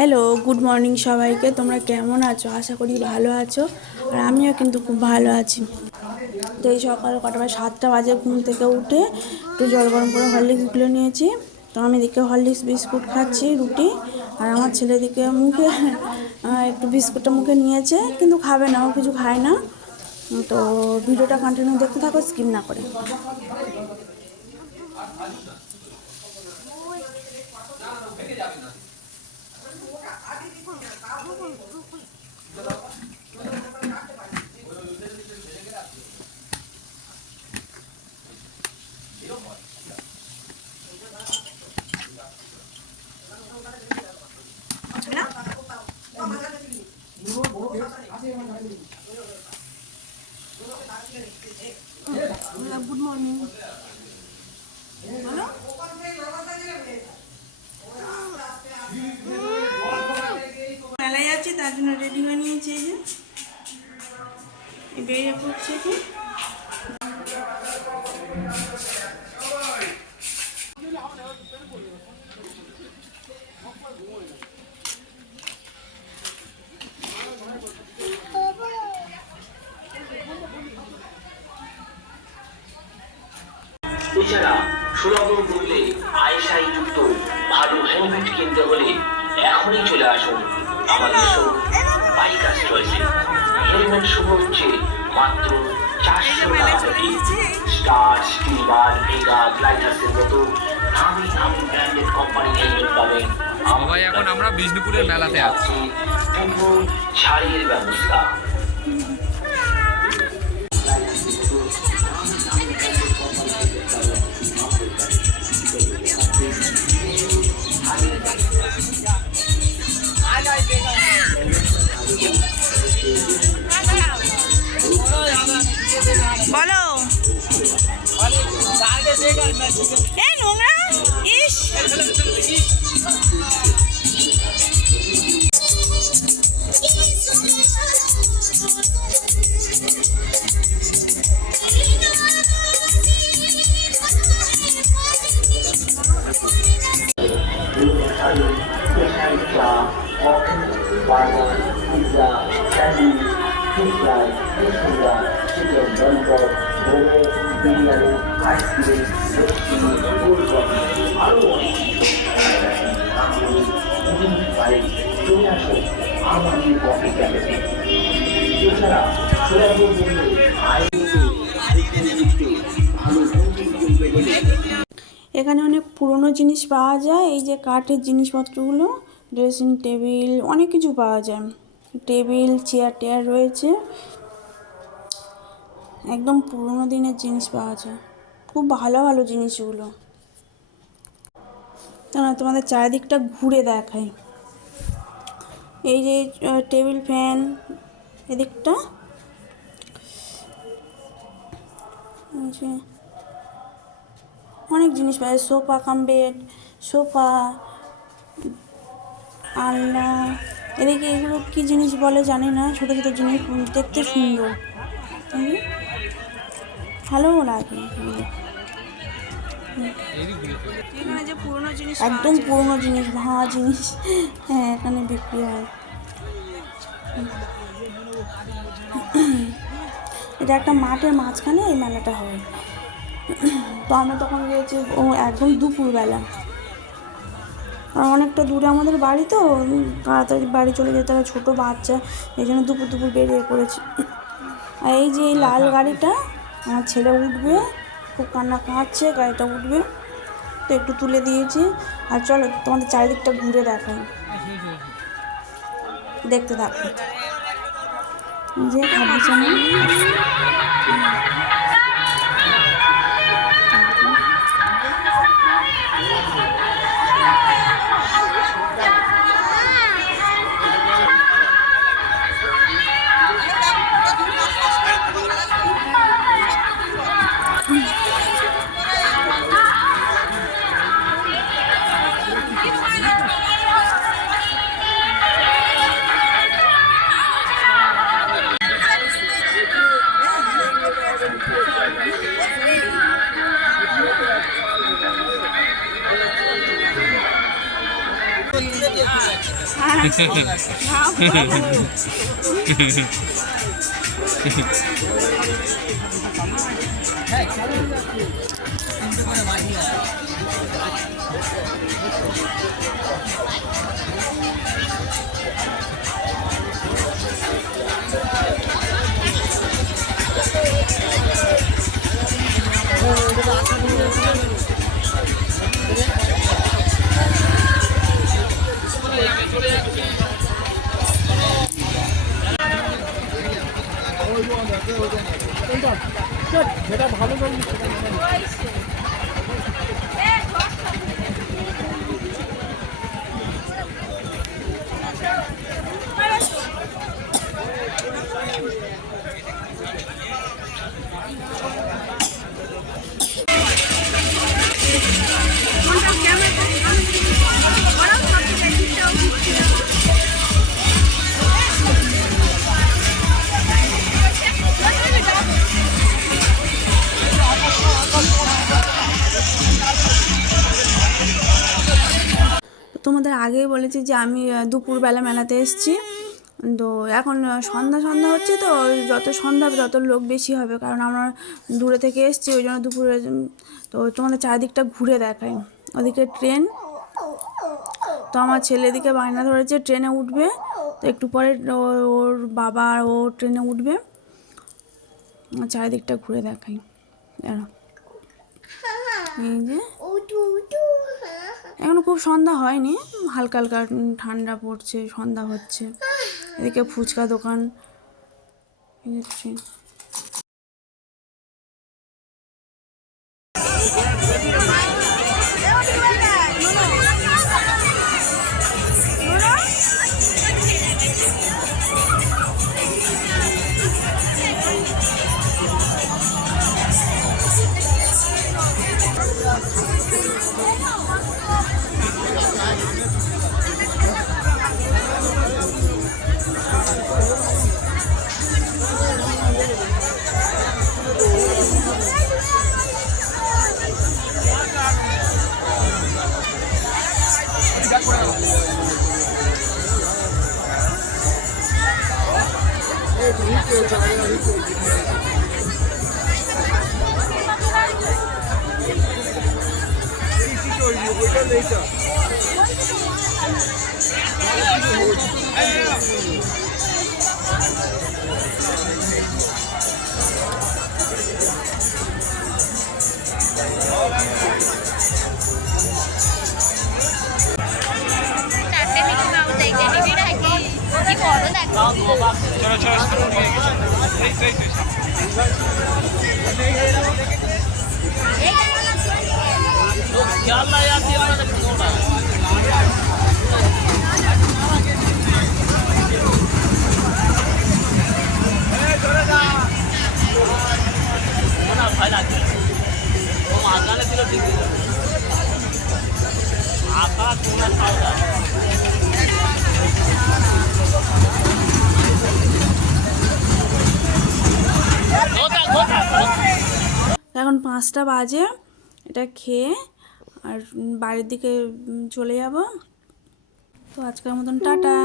Hello, good morning সবাইকে। তোমরা কেমন আছো? আশা করি ভালো আছো। আর আমিও কিন্তু খুব ভালো আছি। তো এই সকাল কটা বাজে, 7টা বাজে, ঘুম থেকে উঠে একটু জল গরম করে হরলিক্স গুলে নিয়েছি। তো আমি দিকে হরলিক্স বিস্কুট খাচ্ছি, রুটি। আর আমার ছেলে দিকে মুখে একটু বিস্কুটটা মুখে নিয়েছে, কিন্তু খাবে না, ও কিছু খায় না। তো ভিডিওটা কন্টিনিউ দেখতে থাকো, স্কিপ না করে। Good morning. মেলায় যাচ্ছি, তার জন্য রেডি হয়ে নিয়েছি। এই যে বেরিয়ে পড়ছে কি এছাড়া সুলভ মূল্যে আইএসআই যুক্ত ভালো হেলমেট কিনতে হলে এখনই চলে আসুন আমাদের শোরুম বাইকার্স চয়েসে। হেলমেট শুরু হচ্ছে মাত্র 400 টাকা থেকে। স্টার, স্টিলবার, ভেগা, গ্লাইডাসের মতো নামি নামি ব্র্যান্ডেড কোম্পানি হেলমেট পাবেন। এখন আমরা বিষ্ণুপুরের মেলাতে আছি। পূর্ণ ছাড়ের ব্যবস্থা। বলো, এই নোংরা ইস। এখানে অনেক পুরনো জিনিস পাওয়া যায়। এই যে কাঠের জিনিসপত্রগুলো, ড্রেসিং টেবিল, অনেক কিছু পাওয়া যায়। টেবিল, চেয়ার টেয়ার রয়েছে। একদম পুরনো দিনের জিনিস পাওয়া যায়, খুব ভালো ভালো জিনিসগুলো। তোমাদের চারিদিকটা ঘুরে দেখাই। এই যে টেবিল ফ্যান, এদিকটা অনেক জিনিস পাওয়া যায়। সোফা কাম বেড, সোফা, আলনা। এদিকে এগুলো কী জিনিস বলে জানি না, ছোটো ছোটো জিনিস, দেখতে সুন্দর, ভালোও লাগে। এখানে যে পুরনো জিনিস, একদম পুরনো জিনিস, ভাঙা জিনিস, হ্যাঁ এখানে বিক্রি হয়। এটা একটা মাঠের মাঝখানে এই মেলাটা হয়। তো আমরা তখন গিয়েছি একদম দুপুরবেলা, আর অনেকটা দূরে আমাদের বাড়ি, তো তাড়াতাড়ি বাড়ি চলে যেতে হবে, ছোটো বাচ্চা, এই জন্য দুপুর দুপুর বেরিয়ে পড়েছি। আর এই যে এই লাল গাড়িটা, আমার ছেলে উঠবে, খুব কান্না কাঁদছে, গাড়িটা উঠবে, তো একটু তুলে দিয়েছি। আর চলো তোমাদের চারিদিকটা ঘুরে দেখাই, দেখতে থাকো। যে ভাবছি তোমাদের আগেই বলেছি যে আমি দুপুরবেলা মেলাতে এসেছি। তো এখন সন্ধ্যা সন্ধ্যা হচ্ছে, তো যত সন্ধ্যা হবে তত লোক বেশি হবে, কারণ আমরা দূরে থেকে এসেছি, ওই জন্য দুপুরে। তো তোমাদের চারিদিকটা ঘুরে দেখাই। ওদিকে ট্রেন, তো আমার ছেলে এদিকে বায়না ধরেছে ট্রেনে উঠবে, তো একটু পরে ওর বাবা আর ও ট্রেনে উঠবে। চারিদিকটা ঘুরে দেখাই। এই যে এখনো খুব সন্ধ্যা হয়নি, হালকা হালকা ঠান্ডা পড়ছে, সন্ধ্যা হচ্ছে। এদিকে ফুচকা দোকান। এখন 5টা বাজে, এটা খেয়ে আর বাড়ির দিকে চলে যাব। তো আজকের মতন টাটা।